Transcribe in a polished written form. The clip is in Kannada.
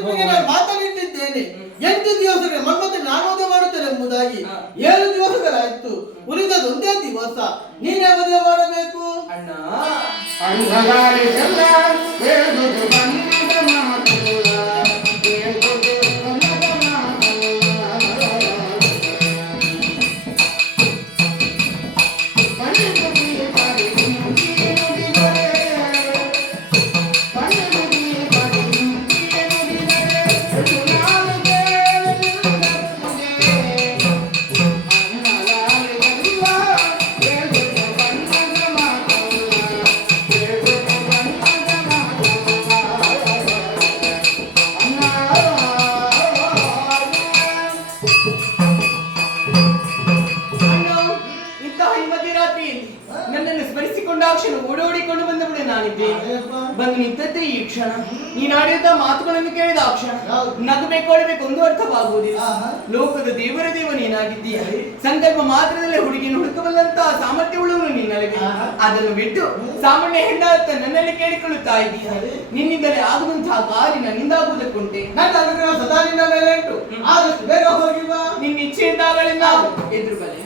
ನಿಮಗೆ ನಾನು ಮಾತನಾಡಿದ್ದೇನೆ 8 ದಿವಸಗಳ ಮನ್ಮತೆ ನಾನೋದೆ ಮಾಡುತ್ತೇನೆ ಎಂಬುದಾಗಿ 7 ದಿವಸಗಳಾಯ್ತು. ಉಳಿದದ್ದು ಒಂದೇ ದಿವಸ. ನೀನೇ ಮದುವೆ ಮಾಡಬೇಕು ಅಣ್ಣ. ನನ್ನನ್ನು ಸ್ಮರಿಸಿಕೊಂಡಾಕ್ಷಣ ಓಡೋಡಿಕೊಂಡು ಬಂದವಳೆ ನಾನಿದ್ದೇನೆ. ಬಂದು ನಿಂತದ್ದೇ ಈ ಕ್ಷಣ. ನೀನಾಡಿದ ಮಾತುಗಳನ್ನು ಕೇಳಿದ ಆ ಕ್ಷಣ ನಗಬೇಕು ಹೊಳಬೇಕು ಒಂದು ಅರ್ಥವಾಗುವುದಿಲ್ಲ. ಲೋಕದ ದೇವರ ದೇವ ನೀನಾಗಿದ್ದೀಯ. ಸಂಕಲ್ಪ ಮಾತ್ರದಲ್ಲೇ ಹುಡುಗಿಯನ್ನು ಹುಡುಕಬಲ್ಲಂತಹ ಸಾಮರ್ಥ್ಯವುಳ್ಳವನು ನೀನಲ್ಲಿದೆ. ಅದನ್ನು ಬಿಟ್ಟು ಸಾಮಾನ್ಯ ಹೆಣ್ಣಾದ ನನ್ನಲ್ಲಿ ಕೇಳಿಕೊಳ್ಳುತ್ತಾ ಇದ್ದೀಯ. ನಿನ್ನಿಂದಲೇ ಆಗುವಂತಹ ಕಾರ್ಯ ನನ್ನಿಂದಾಗುವುದಕ್ಕುಂಟೆ. ನನ್ನ ಅನುಗ್ರಹ ಸದಾ ನಿನ್ನ ಮೇಲೆ ಉಂಟು. ಆದಷ್ಟು ಬೇಗ ಹೋಗಿ ಬಾ. ನಿನ್ನ ಇಚ್ಛೆಯಿಂದಾಗಲಿಲ್ಲ ಎದುರು ಬಲೆ.